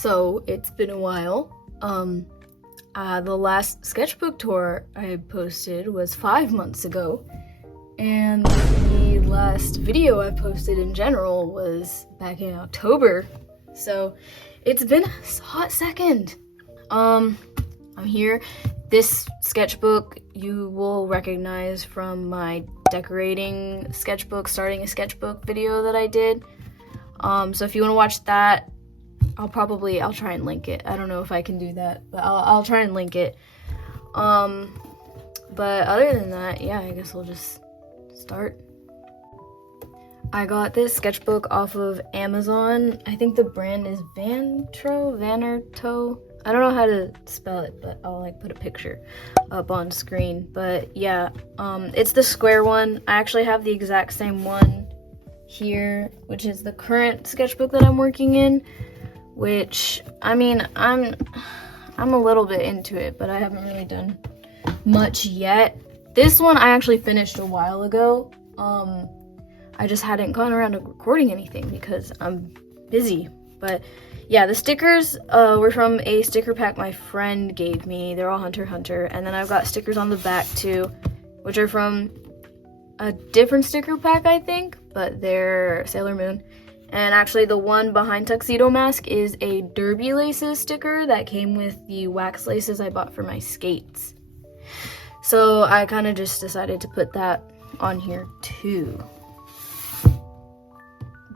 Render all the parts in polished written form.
So it's been a while. The last sketchbook tour I posted was 5 months ago, and the last video I posted in general was back in October. So it's been a hot second. I'm here. This sketchbook you will recognize from my decorating sketchbook, starting a sketchbook video that I did. So if you want to watch that, I'll try and link it. I don't know if I can do that, but I'll try and link it. But other than that, yeah, I guess we'll just start. I got this sketchbook off of Amazon. I think the brand is Vanerto. I don't know how to spell it, but I'll put a picture up on screen. But yeah, it's the square one. I actually have the exact same one here, which is the current sketchbook that I'm working in. Which, I mean, I'm a little bit into it, but I haven't really done much yet. This one I actually finished a while ago. I just hadn't gone around to recording anything because I'm busy. But yeah, the stickers were from a sticker pack my friend gave me. They're all Hunter x Hunter. And then I've got stickers on the back too, which are from a different sticker pack, I think, but they're Sailor Moon. And actually the one behind Tuxedo Mask is a Derby Laces sticker that came with the wax laces I bought for my skates. So I kind of just decided to put that on here too.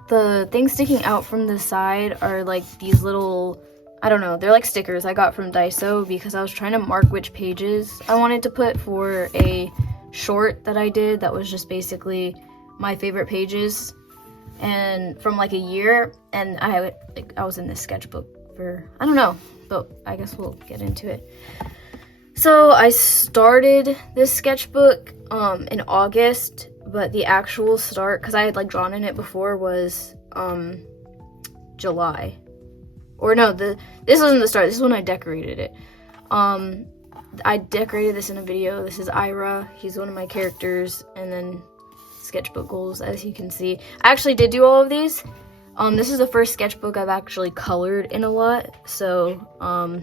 The things sticking out from the side are like these little, I don't know, they're like stickers I got from Daiso because I was trying to mark which pages I wanted to put for a short that I did that was just basically my favorite pages and from like a year, and I was in this sketchbook for, I don't know, but I guess we'll get into it. So I started this sketchbook in August, but the actual start, because I had drawn in it before, was July. Or no, this wasn't the start, this is when I decorated it. I decorated this in a video. This is Ira, he's one of my characters, and then sketchbook goals, as you can see. I actually did do all of these. This is the first sketchbook I've actually colored in a lot, so I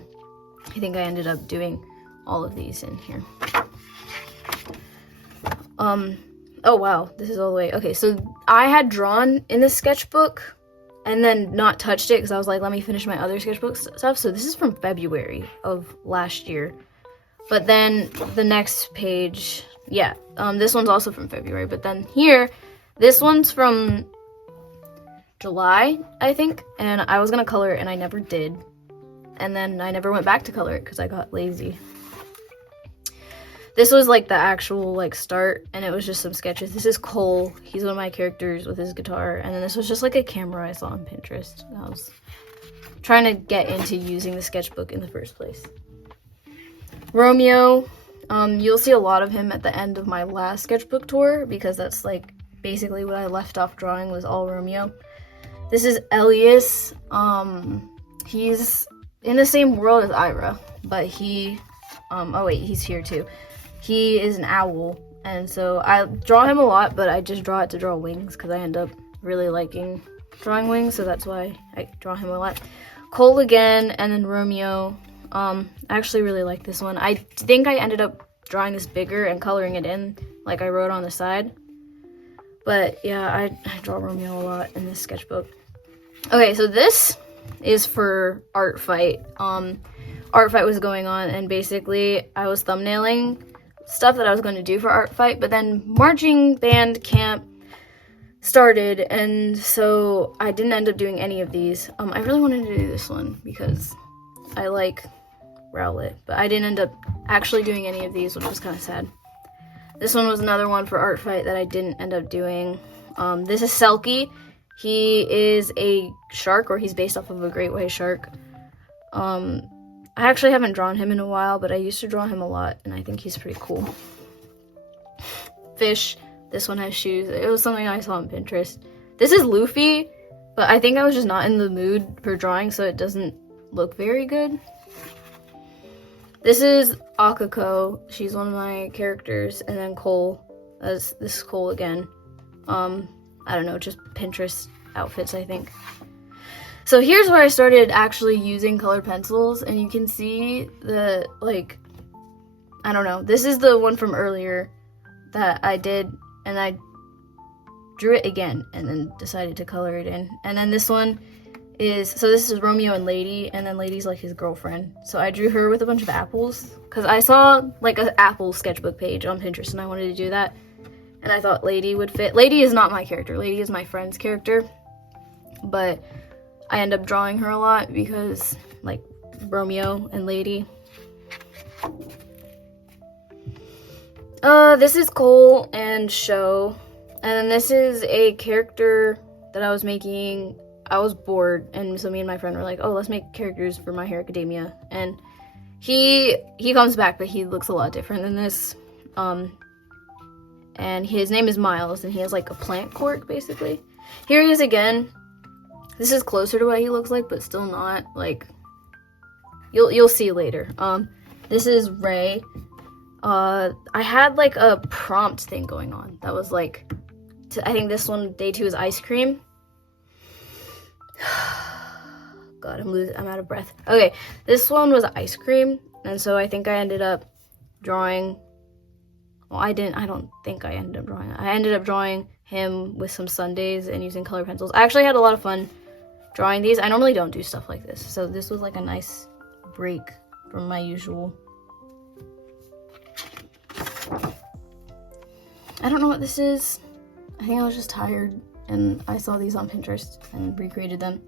think I ended up doing all of these in here. Oh wow, this is all the way. Okay, so I had drawn in this sketchbook and then not touched it because I was like, let me finish my other sketchbook stuff. So this is from February of last year. But then the next page, yeah, this one's also from February, but then here, this one's from July, I think, and I was gonna color it and I never did. And then I never went back to color it because I got lazy. This was the actual start, and it was just some sketches. This is Cole, he's one of my characters with his guitar, and then this was just a camera I saw on Pinterest. I was trying to get into using the sketchbook in the first place. Romeo, you'll see a lot of him at the end of my last sketchbook tour because that's basically what I left off drawing was all Romeo. This is Elias. He's in the same world as Ira, but he, oh wait, he's here too. He is an owl, and so I draw him a lot, but I just draw it to draw wings because I end up really liking drawing wings, so that's why I draw him a lot. Cole again, and then Romeo. I actually really like this one. I think I ended up drawing this bigger and coloring it in like I wrote on the side. But yeah, I draw Romeo a lot in this sketchbook. Okay, so this is for Art Fight. Art Fight was going on, and basically I was thumbnailing stuff that I was going to do for Art Fight, but then marching band camp started, and so I didn't end up doing any of these. I really wanted to do this one because I like Rowlet, but I didn't end up actually doing any of these, which was kind of sad. This one was another one for Art Fight that I didn't end up doing. This is Selkie. He is a shark, or he's based off of a great white shark. I actually haven't drawn him in a while, but I used to draw him a lot, and I think he's pretty cool. Fish. This one has shoes. It was something I saw on Pinterest. This is Luffy, but I think I was just not in the mood for drawing, so it doesn't look very good. This is Akako. She's one of my characters, and then Cole. This is Cole again. I don't know, just Pinterest outfits, I think. So here's where I started actually using colored pencils, and you can see the, like, I don't know, this is the one from earlier that I did, and I drew it again and then decided to color it in. And then this one is, so this is Romeo and Lady, and then Lady's like his girlfriend. So I drew her with a bunch of apples because I saw like an apple sketchbook page on Pinterest and I wanted to do that, and I thought Lady would fit. Lady is not my character. Lady is my friend's character, but I end up drawing her a lot because like Romeo and Lady. This is Cole and Show, and then this is a character that I was making. I was bored, and so me and my friend were like, oh, let's make characters for My Hero Academia, and he comes back, but he looks a lot different than this, and his name is Miles, and he has like a plant cork, basically. Here he is again. This is closer to what he looks like, but still not, like, you'll see later. This is Ray. I had like a prompt thing going on that was like, I think this one, day 2 is ice cream. God, I'm out of breath. Okay, this one was ice cream, and so I think I ended up drawing, well, I don't think I ended up drawing. I ended up drawing him with some sundaes and using colored pencils. I actually had a lot of fun drawing these. I normally don't do stuff like this, so this was like a nice break from my usual. I don't know what this is. I think I was just tired and I saw these on Pinterest and recreated them.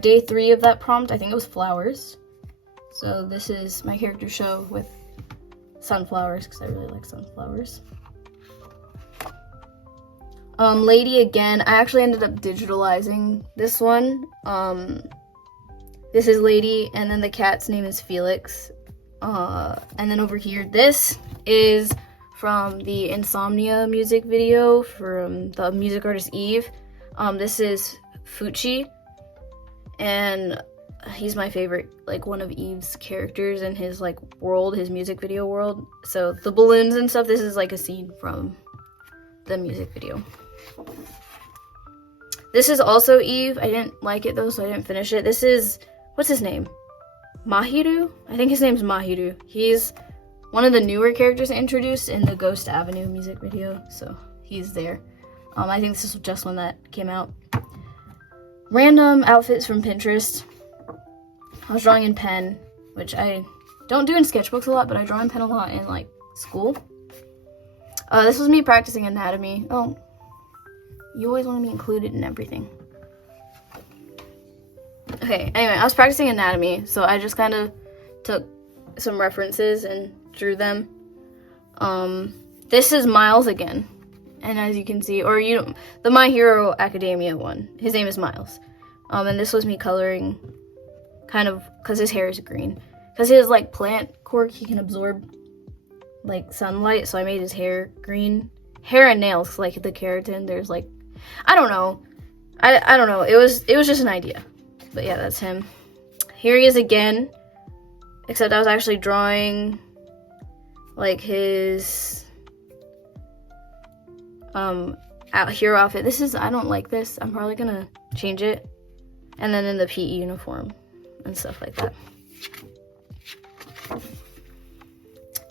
Day 3 of that prompt, I think it was flowers. So this is my character Show with sunflowers because I really like sunflowers. Lady again, I actually ended up digitalizing this one. This is Lady, and then the cat's name is Felix. And then over here, this is from the Insomnia music video from the music artist Eve. This is Fuchi, and he's my favorite, like one of Eve's characters in his like world, his music video world. So the balloons and stuff, this is like a scene from the music video. This is also Eve. I didn't like it though, so I didn't finish it. This is, what's his name? Mahiru? I think his name's Mahiru. He's one of the newer characters introduced in the Ghost Avenue music video, so he's there. I think this is just one that came out. Random outfits from Pinterest. I was drawing in pen, which I don't do in sketchbooks a lot, but I draw in pen a lot in like school. This was me practicing anatomy. Oh, you always want to be included in everything. Okay, anyway, I was practicing anatomy, so I just kind of took some references and drew them. This is Miles again, and as you can see, or the My Hero Academia one, his name is Miles. And this was me coloring kind of, because his hair is green. Because his like plant cork, he can absorb like sunlight, so I made his hair green. Hair and nails, like the keratin, there's like, I don't know. I don't know, it was just an idea. But yeah, that's him. Here he is again, except I was actually drawing like his hero outfit. This is, I don't like this. I'm probably gonna change it. And then in the PE uniform and stuff like that.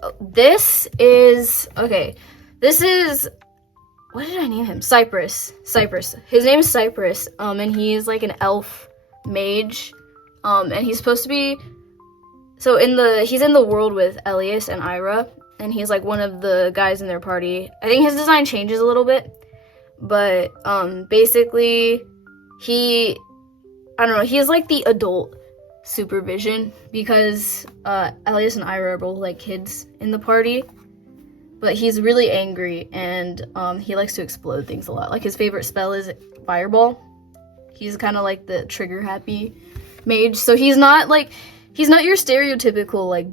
Oh, this is, okay, this is, what did I name him? Cypress. His name is Cypress, and he's like an elf mage, and he's supposed to be, so he's in the world with Elias and Ira, and he's like one of the guys in their party. I think his design changes a little bit, but basically I don't know, he has like the adult supervision because Elias and Ira are both like kids in the party, but he's really angry and he likes to explode things a lot. Like his favorite spell is Fireball. He's kind of like the trigger happy mage, so he's not your stereotypical like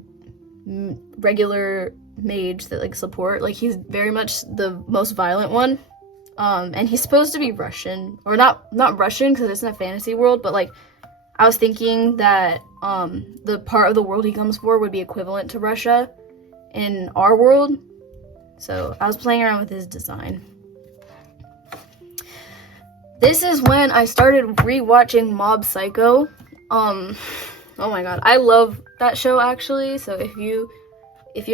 regular mage that like support. Like he's very much the most violent one, and he's supposed to be Russian, or not Russian because it's in a fantasy world, but like I was thinking that the part of the world he comes for would be equivalent to Russia in our world, so I was playing around with his design. This is when I started rewatching Mob Psycho. Oh my god, I love that show actually. So if you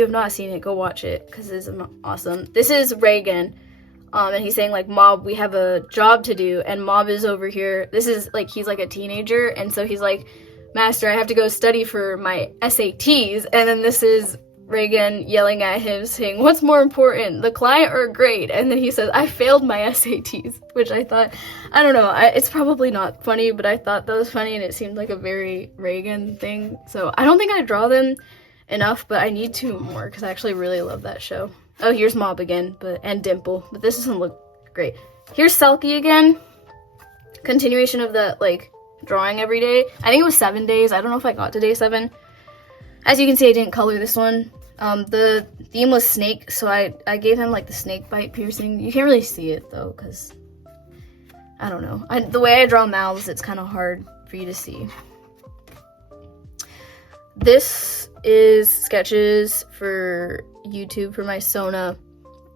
have not seen it, go watch it because it's awesome. This is Reagan, and he's saying like, Mob, we have a job to do, and Mob is over here. This is like, he's like a teenager, and so he's like, Master, I have to go study for my SATs, and then this is Reagan yelling at him saying, what's more important, the client or grade? And then he says, I failed my SATs, which I thought, I don't know, it's probably not funny, but I thought that was funny, and it seemed like a very Reagan thing. So I don't think I draw them enough, but I need to more because I actually really love that show. Oh, here's Mob again, and Dimple, but this doesn't look great. Here's Selkie again, continuation of the like drawing every day. I think it was 7 days. I don't know if I got to day 7. As you can see, I didn't color this one. The theme was snake, so I gave him like the snake bite piercing. You can't really see it though, because I don't know. The way I draw mouths, it's kind of hard for you to see. This is sketches for YouTube for my Sona.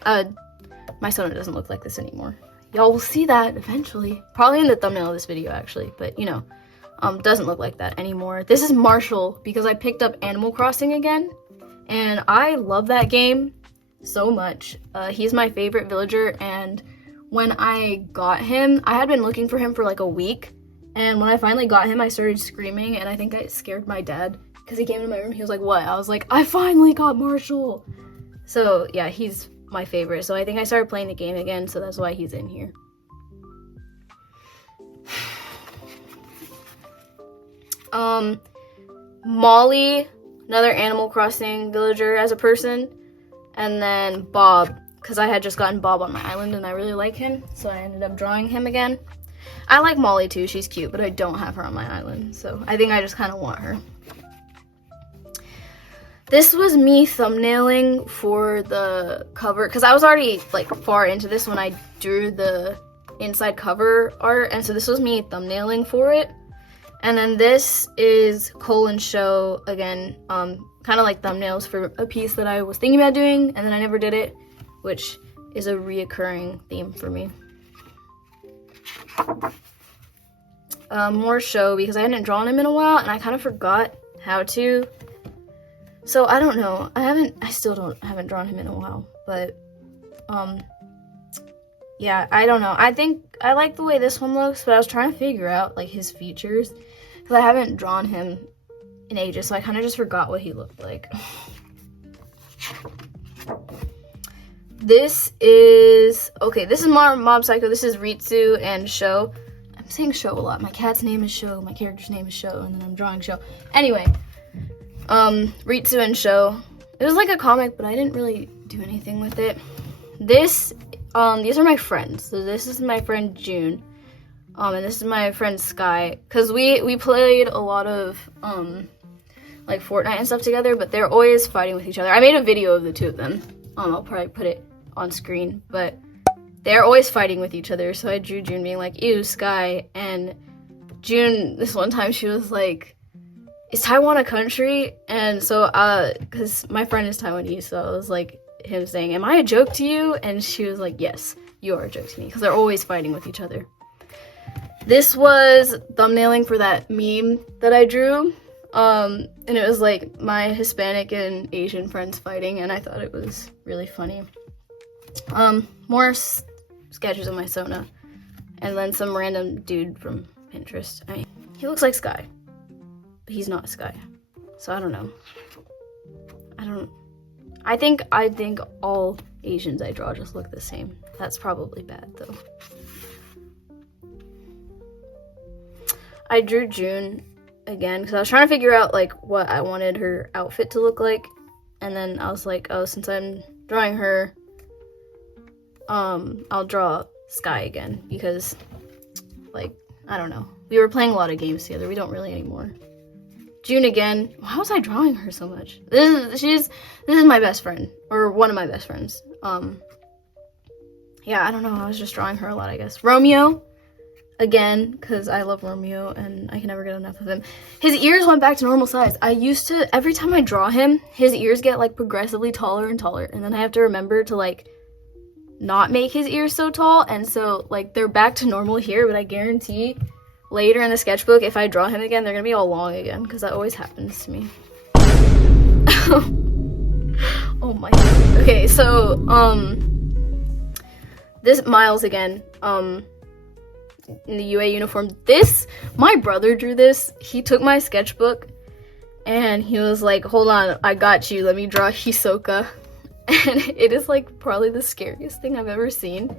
My Sona doesn't look like this anymore. Y'all will see that eventually. Probably in the thumbnail of this video actually, but you know. Doesn't look like that anymore. This is Marshall because I picked up Animal Crossing again, and I love that game so much. He's my favorite villager, and when I got him, I had been looking for him for like a week, and when I finally got him, I started screaming, and I think I scared my dad because he came into my room. He was like, what? I was like, I finally got Marshall. So yeah, he's my favorite. So I think I started playing the game again, so that's why he's in here. Molly, another Animal Crossing villager as a person, and then Bob, because I had just gotten Bob on my island and I really like him, so I ended up drawing him again. I like Molly too, she's cute, but I don't have her on my island, so I think I just kind of want her. This was me thumbnailing for the cover, because I was already like far into this when I drew the inside cover art, and so this was me thumbnailing for it. And then this is Cole and Show again, kind of like thumbnails for a piece that I was thinking about doing, and then I never did it, which is a reoccurring theme for me. More Show because I hadn't drawn him in a while, and I kind of forgot how to. So I don't know. I haven't drawn him in a while, but yeah, I don't know. I think I like the way this one looks, but I was trying to figure out like his features because I haven't drawn him in ages, so I kind of just forgot what he looked like. This is Mob Psycho. This is Ritsu and Sho. I'm saying Sho a lot. My cat's name is Sho, my character's name is Sho, and then I'm drawing Sho. Anyway, Ritsu and Sho. It was like a comic, but I didn't really do anything with it. These are my friends. So this is my friend June, and this is my friend Sky. Cause we played a lot of like Fortnite and stuff together, but they're always fighting with each other. I made a video of the two of them. I'll probably put it on screen, but they're always fighting with each other. So I drew June being like, "Ew, Sky," and June this one time she was like, "Is Taiwan a country?" And so cause my friend is Taiwanese, so I was like him saying, "Am I a joke to you?" And she was like, "Yes, you are a joke to me," because they're always fighting with each other. This was thumbnailing for that meme that I drew, and it was like my Hispanic and Asian friends fighting, and I thought it was really funny. More sketches of my Sona, and then some random dude from Pinterest. I mean, he looks like Sky, but he's not Sky, so I don't know. I think all Asians I draw just look the same. That's probably bad though. I drew June again because I was trying to figure out like what I wanted her outfit to look like, and then I was like, oh, since I'm drawing her, I'll draw Sky again because like I don't know. We were playing a lot of games together. We don't really anymore. June again. How was I drawing her so much? This is my best friend, or one of my best friends. Yeah, I don't know. I was just drawing her a lot, I guess. Romeo again, because I love Romeo and I can never get enough of him. His ears went back to normal size. I used to, every time I draw him, his ears get like progressively taller and taller, and then I have to remember to like not make his ears so tall, and so like they're back to normal here, but I guarantee later in the sketchbook, if I draw him again, they're gonna be all long again, because that always happens to me. Oh my god. Okay, so this Miles again, in the UA uniform. This, my brother drew this. He took my sketchbook and he was like, hold on, I got you, let me draw Hisoka. And it is like probably the scariest thing I've ever seen.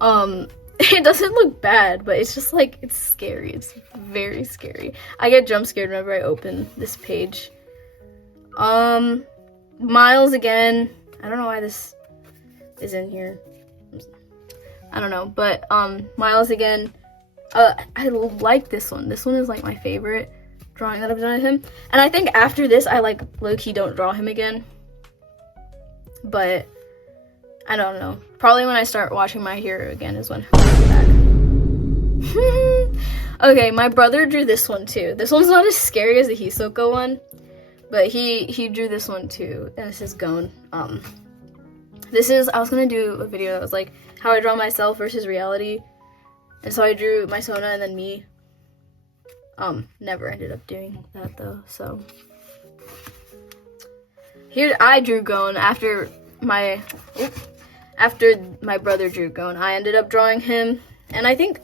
It doesn't look bad, but it's just like, it's scary. It's very scary. I get jump scared whenever I open this page. Miles again. I don't know why this is in here. I don't know, but Miles again. I like this one. This one is like my favorite drawing that I've done of him. And I think after this, I like low-key don't draw him again. But I don't know. Probably when I start watching My Hero again is when I'm back. Okay, my brother drew this one too. This one's not as scary as the Hisoka one, but he drew this one too. And this is Gon. This is, I was gonna do a video that was like how I draw myself versus reality. And so I drew my Sona and then me. Never ended up doing that though, so. Here I drew Gon after my brother drew Gon. I ended up drawing him, and I think,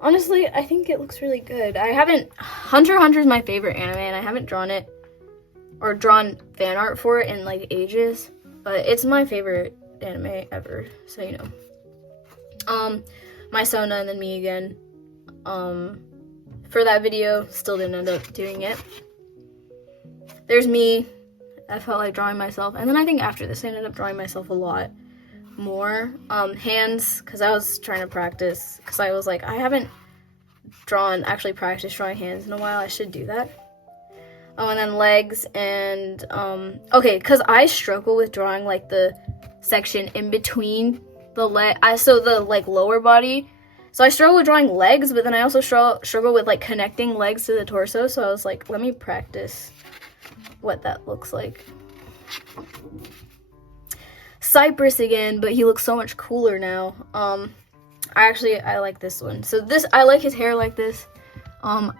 honestly, I think it looks really good. Hunter x Hunter is my favorite anime, and I haven't drawn it, or drawn fan art for it in like ages, but it's my favorite anime ever, so you know. My Sona and then me again. For that video, still didn't end up doing it. There's me. I felt like drawing myself, and then I think after this I ended up drawing myself a lot more. Hands, because I was trying to practice, because I was like, I haven't actually practiced drawing hands in a while. I should do that. And then legs, and okay, because I struggle with drawing like the section in between the leg, so the like lower body. So I struggle with drawing legs, but then I also struggle with like connecting legs to the torso. So I was like, let me practice what that looks like. Cypress again, but he looks so much cooler now. I like this one. So this, I like his hair like this.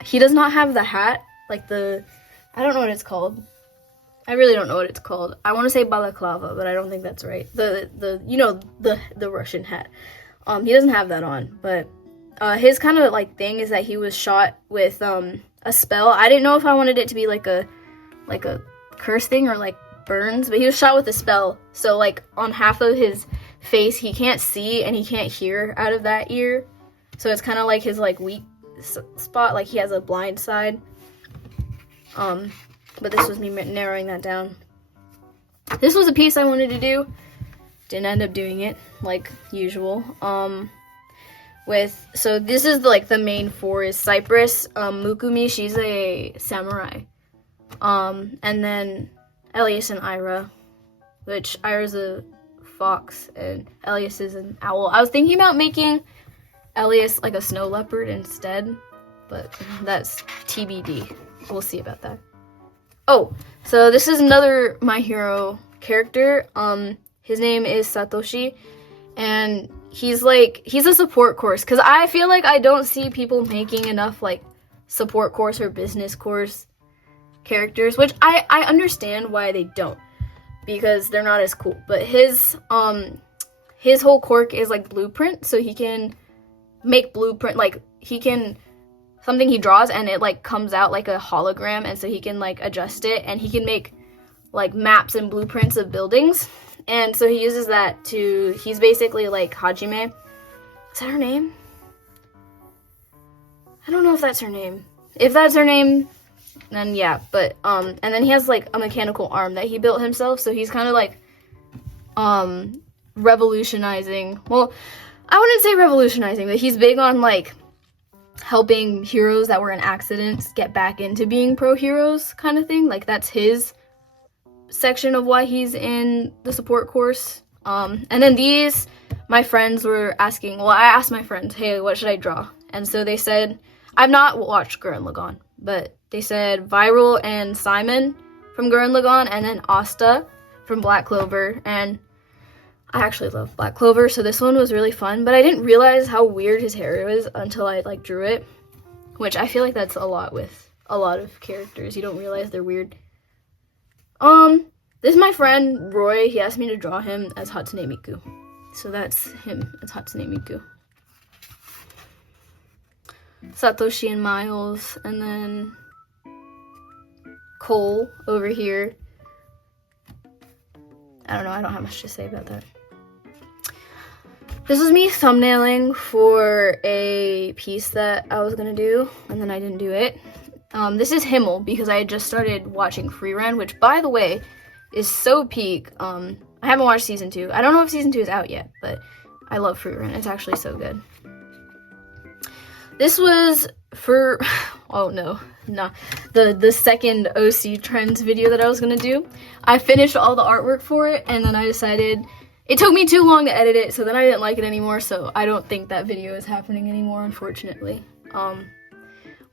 He does not have the hat, like I don't know what it's called. I really don't know what it's called. I want to say balaclava, but I don't think that's right. The Russian hat. He doesn't have that on, but his kind of like thing is that he was shot with a spell. I didn't know if I wanted it to be like a curse thing or like burns, but he was shot with a spell. So like on half of his face, he can't see and he can't hear out of that ear. So it's kind of like his like weak spot, like he has a blind side. But this was me narrowing that down. This was a piece I wanted to do. Didn't end up doing it, like usual. So this is like the main four is Cypress, Mukumi, she's a samurai. And then Elias and Ira, which Ira's a fox and Elias is an owl. I was thinking about making Elias like a snow leopard instead, but that's TBD. We'll see about that. Oh, so this is another My Hero character. His name is Satoshi, and he's a support course, because I feel like I don't see people making enough like support course or business course characters, which I understand why they don't, because they're not as cool. But his whole quirk is like blueprint, so he can make blueprint, like he can, something he draws and it like comes out like a hologram, and so he can like adjust it, and he can make like maps and blueprints of buildings. And so he uses that he's basically like Hajime. Is that her name? I don't know if that's her name. If that's her name, then yeah. But, and then he has like a mechanical arm that he built himself. So he's kind of like, revolutionizing. Well, I wouldn't say revolutionizing, but he's big on like helping heroes that were in accidents get back into being pro heroes kind of thing. Like that's his section of why he's in the support course. And then these, my friends were asking, well, I asked my friends, hey, what should I draw? And so they said, I've not watched Gurren Lagann, but they said Viral and Simon from Gurren Lagann, and then Asta from Black Clover. And I actually love Black Clover, so this one was really fun, but I didn't realize how weird his hair was until I like drew it, which I feel like that's a lot with a lot of characters. You don't realize they're weird. This is my friend Roy. He asked me to draw him as Hatsune Miku. So that's him as Hatsune Miku. Satoshi and Miles, and then Cole over here. I don't know, I don't have much to say about that. This was me thumbnailing for a piece that I was gonna do, and then I didn't do it. This is Himmel, because I had just started watching Freerun, which, by the way, is so peak. I haven't watched season 2. I don't know if season 2 is out yet, but I love Freerun. It's actually so good. This was for, oh no, the second OC Trends video that I was gonna do. I finished all the artwork for it, and then I decided it took me too long to edit it, so then I didn't like it anymore, so I don't think that video is happening anymore, unfortunately.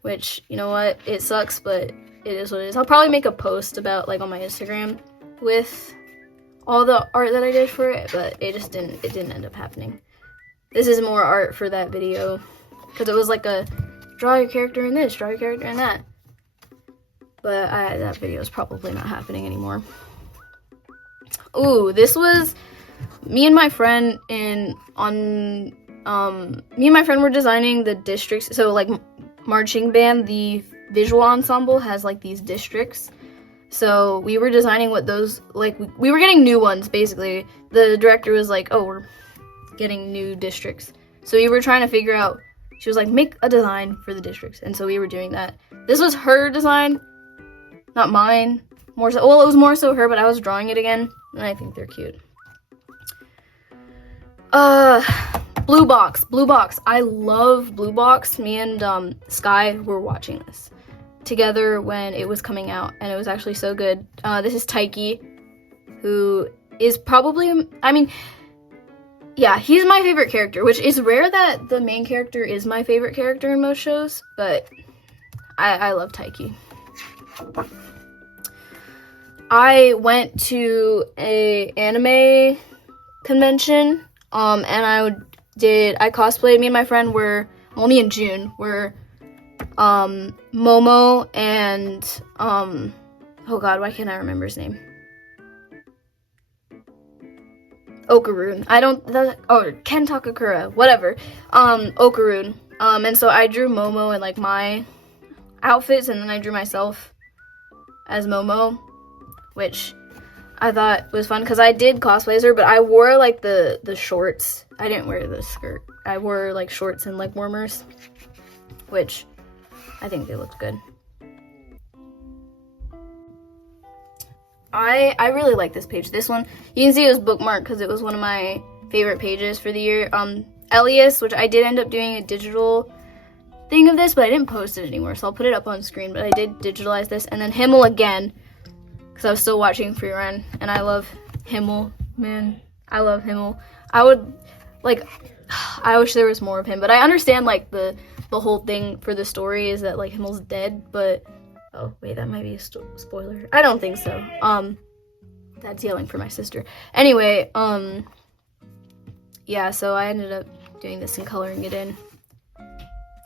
Which, you know what, it sucks, but it is what it is. I'll probably make a post about, like, on my Instagram with all the art that I did for it, but it didn't end up happening. This is more art for that video, because it was like a draw your character in this, draw your character in that. But that video is probably not happening anymore. Ooh, this was me and my friend me and my friend were designing the districts. So like marching band, the visual ensemble has like these districts. So we were designing what those, like, we were getting new ones, basically. The director was like, oh, we're getting new districts. So we were trying to figure out, she was like, make a design for the districts. And so we were doing that. This was her design, not mine. More so, well, it was more so her, but I was drawing it again. And I think they're cute. Blue Box. I love Blue Box. Me and Sky were watching this together when it was coming out, and it was actually so good. This is Taiki, who is probably, I mean, yeah, he's my favorite character, which is rare that the main character is my favorite character in most shows, but I love Taiki. I went to a anime convention, and I cosplayed. Me and my friend were, well, me and June were Momo and oh god, why can't I remember his name? Okaroon. Ken Takakura, whatever. Okaroon. And so I drew Momo in like my outfits, and then I drew myself as Momo, which I thought was fun because I did cosplay as her, but I wore like the shorts. I didn't wear the skirt. I wore like shorts and leg warmers, which I think they looked good. I really like this page. This one, you can see it was bookmarked because it was one of my favorite pages for the year. Elias, which I did end up doing a digital thing of this, but I didn't post it anymore, so I'll put it up on screen, but I did digitalize this. And then Himmel again, because I was still watching Freerun, and I love Himmel, man. I love Himmel. I wish there was more of him, but I understand, like, the whole thing for the story is that, like, Himmel's dead, but, oh, wait, that might be a spoiler. I don't think so. That's yelling for my sister. Anyway, yeah, so I ended up doing this and coloring it in.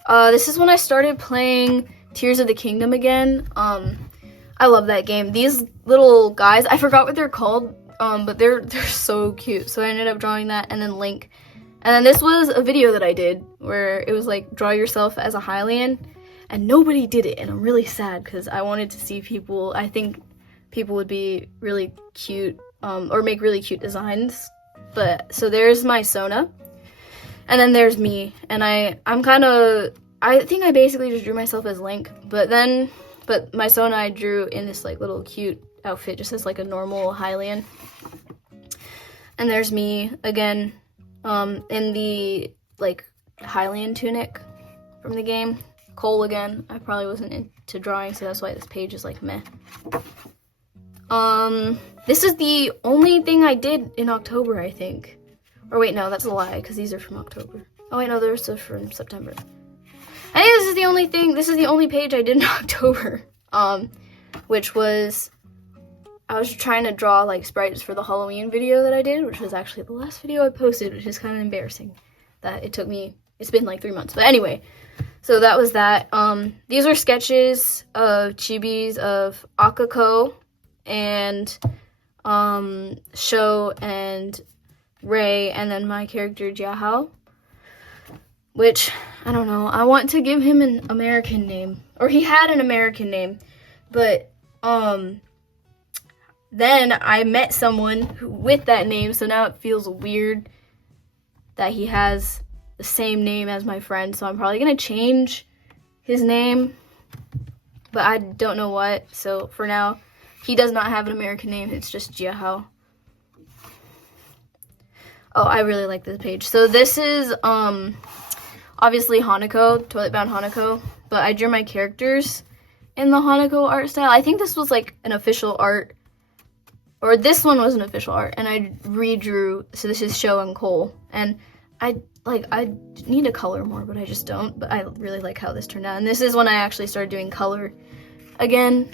This is when I started playing Tears of the Kingdom again. I love that game. These little guys, I forgot what they're called, but they're so cute. So I ended up drawing that, and then Link. And then this was a video that I did where it was like, draw yourself as a Hylian, and nobody did it, and I'm really sad because I wanted to see people. I think people would be really cute, or make really cute designs. But so there's my Sona, and then there's me, and I think I basically just drew myself as Link, but my Sona I drew in this like little cute outfit, just as like a normal Hylian. And there's me again, in the like Hylian tunic from the game. Cole again. I probably wasn't into drawing, so that's why this page is like meh. This is the only thing I did in October, I think. Or wait, no, that's a lie, because these are from October. Oh wait, no, they're still from September. I think this is the only page I did in October, which was I was trying to draw like sprites for the Halloween video that I did, which was actually the last video I posted, which is kind of embarrassing that it's been like 3 months. But anyway, so that was that. These are sketches of chibis of Akako and Sho and Ray, and then my character Jiahao, which I don't know. I want to give him an American name, or he had an American name, but then I met someone with that name, so now it feels weird that he has the same name as my friend, so I'm probably gonna change his name, but I don't know what. So for now, he does not have an American name, it's just Jiahao. Oh, I really like this page. So this is obviously Hanako, Toilet Bound Hanako, but I drew my characters in the Hanako art style. I think this was like an official art, or this one was an official art, and I redrew. So this is Sho and Cole, and I need to color more, but I just don't. But I really like how this turned out, and this is when I actually started doing color again,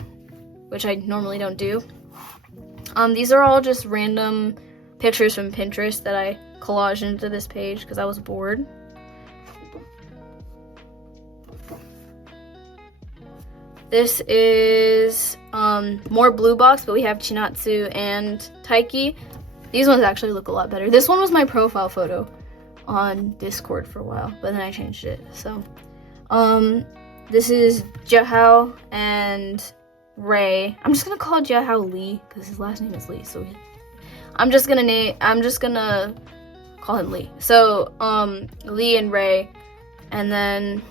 which I normally don't do. These are all just random pictures from Pinterest that I collaged into this page because I was bored. This is more blue box, but we have Chinatsu and Taiki. These ones actually look a lot better. This one was my profile photo on Discord for a while, but then I changed it. So this is Jiahao and Ray. I'm just gonna call Jiahao Lee because his last name is Lee. So I'm just gonna call him Lee. So Lee and Ray, and then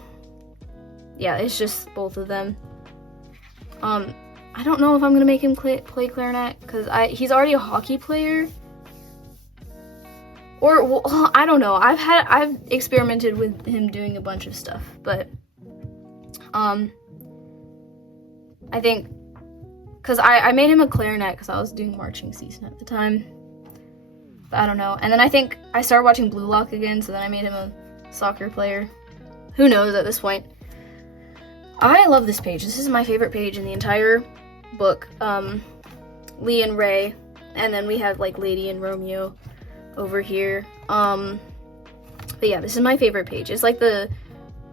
yeah, it's just both of them. I don't know if I'm gonna make him play clarinet because he's already a hockey player. Or well, I don't know. I've experimented with him doing a bunch of stuff, but I think because I made him a clarinet because I was doing marching season at the time. But I don't know. And then I think I started watching Blue Lock again, so then I made him a soccer player. Who knows at this point? I love this page. This is my favorite page in the entire book. Lee and Ray, and then we have like Lady and Romeo over here. But yeah, this is my favorite page. It's like the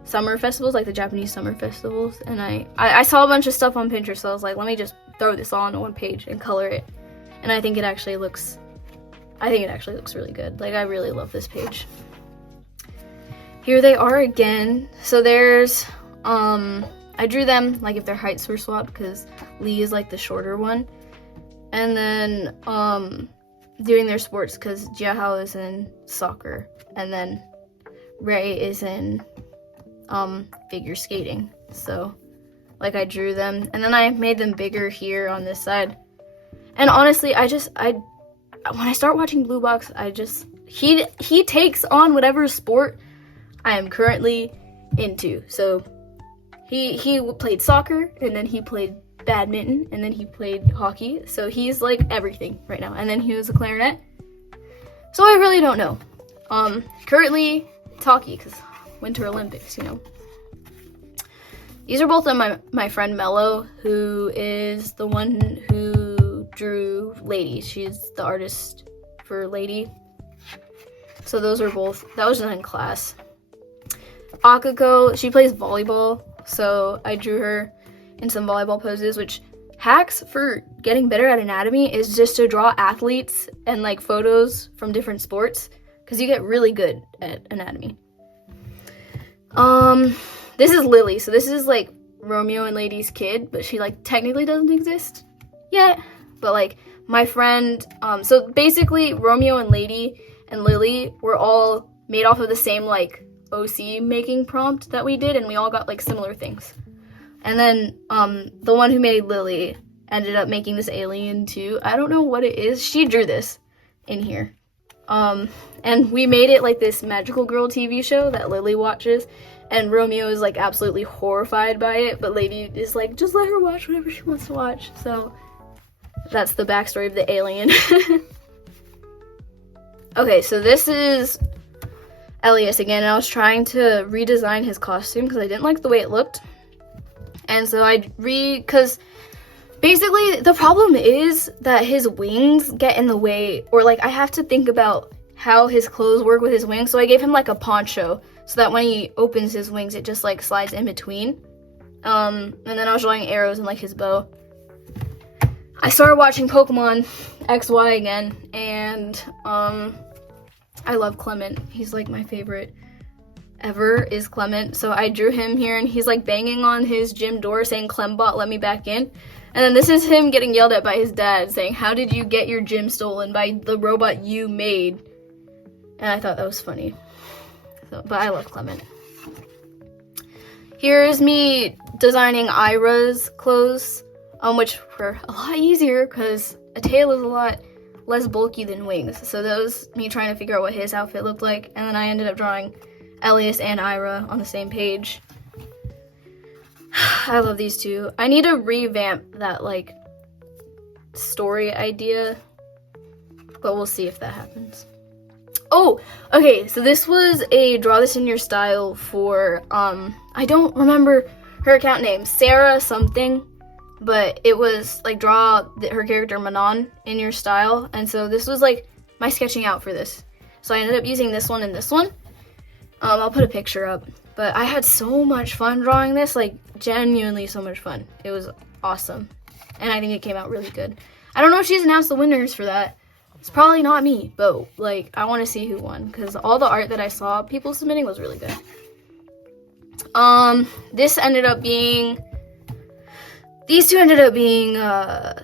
summer festivals, like the Japanese summer festivals, and I saw a bunch of stuff on Pinterest, so I was like, let me just throw this on one page and color it. And I think it actually looks really good. Like, I really love this page. Here they are again. So there's I drew them like if their heights were swapped because Lee is like the shorter one. And then doing their sports because Jiahao is in soccer, and then Ray is in figure skating. So like I drew them, and then I made them bigger here on this side. And honestly, when I start watching Blue Box, he takes on whatever sport I am currently into. So he played soccer, and then he played badminton, and then he played hockey. So he's like everything right now. And then he was a clarinet. So I really don't know. Currently it's hockey because Winter Olympics, you know. These are both of my friend Mello, who is the one who drew Lady. She's the artist for Lady. So those are both, that was in class. Akako, she plays volleyball, so I drew her in some volleyball poses, which hacks for getting better at anatomy is just to draw athletes and like photos from different sports, because you get really good at anatomy. This is Lily, so this is like Romeo and Lady's kid, but she like technically doesn't exist yet. But like my friend, so basically Romeo and Lady and Lily were all made off of the same like OC making prompt that we did, and we all got like similar things. And then the one who made Lily ended up making this alien too. I don't know what it is. She drew this in here. And we made it like this magical girl TV show that Lily watches, and Romeo is like absolutely horrified by it, but Lady is like, just let her watch whatever she wants to watch. So that's the backstory of the alien. Okay, so this is Elias again, and I was trying to redesign his costume because I didn't like the way it looked. And so because Basically, the problem is that his wings get in the way, or like I have to think about how his clothes work with his wings. So I gave him like a poncho so that when he opens his wings, it just like slides in between. And then I was drawing arrows and like his bow. I started watching Pokemon XY again, and I love Clement. He's like my favorite ever is Clement. So I drew him here, and he's like banging on his gym door saying, "Clembot, let me back in." And then this is him getting yelled at by his dad saying, "How did you get your gym stolen by the robot you made?" And I thought that was funny. So, but I love Clement. Here's me designing Ira's clothes, which were a lot easier because a tail is a lot less bulky than wings. So that was me trying to figure out what his outfit looked like. And then I ended up drawing Elias and Ira on the same page. I love these two. I need to revamp that like story idea, but we'll see if that happens. Oh, okay, so this was a draw this in your style for I don't remember her account name, Sarah something, but it was like draw her character Manon in your style, and so this was like my sketching out for this. So I ended up using this one and this one. I'll put a picture up, but I had so much fun drawing this, like genuinely so much fun. It was awesome, and I think it came out really good. I don't know if she's announced the winners for that. It's probably not me, but like I want to see who won because all the art that I saw people submitting was really good. This ended up being, these two ended up being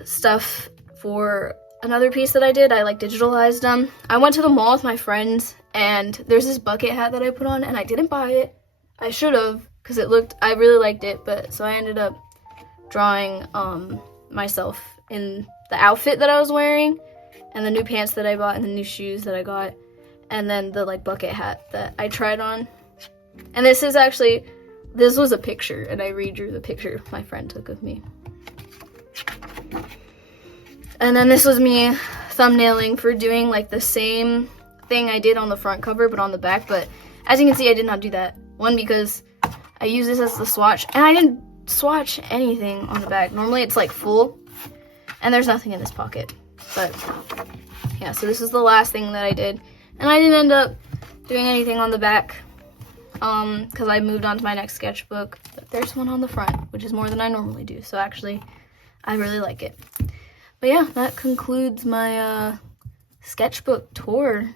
stuff for another piece that I did. I like digitalized them. I went to the mall with my friends, and there's this bucket hat that I put on, and I didn't buy it. I should have, because I really liked it, but so I ended up drawing myself in the outfit that I was wearing, and the new pants that I bought, and the new shoes that I got, and then the like bucket hat that I tried on. And this is actually, this was a picture, and I redrew the picture my friend took of me. And then this was me thumbnailing for doing like the same thing I did on the front cover, but on the back. But as you can see, I did not do that. One, because I use this as the swatch, and I didn't swatch anything on the back. Normally it's like full, and there's nothing in this pocket. But yeah, so this is the last thing that I did, and I didn't end up doing anything on the back because I moved on to my next sketchbook. But there's one on the front, which is more than I normally do, so actually I really like it. But yeah, that concludes my sketchbook tour.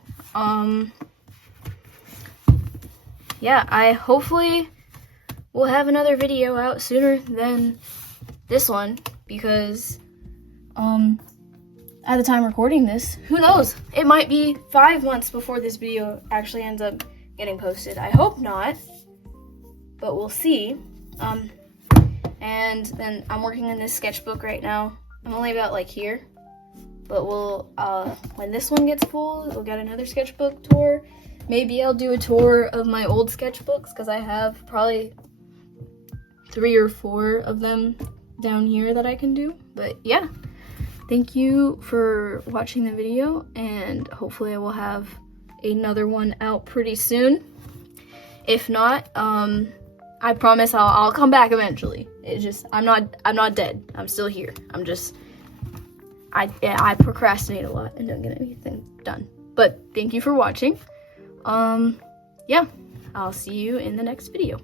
Yeah, I hopefully will have another video out sooner than this one, because at the time recording this, who knows, it might be 5 months before this video actually ends up getting posted. I hope not, but we'll see. And then I'm working in this sketchbook right now. I'm only about like here, but we'll when this one gets full, we'll get another sketchbook tour. Maybe I'll do a tour of my old sketchbooks, because I have probably 3 or 4 of them down here that I can do. But yeah, thank you for watching the video, and hopefully I will have another one out pretty soon. If not, I promise I'll come back eventually. It's just I'm not dead. I'm still here. I'm just I procrastinate a lot and don't get anything done. But thank you for watching. Yeah, I'll see you in the next video.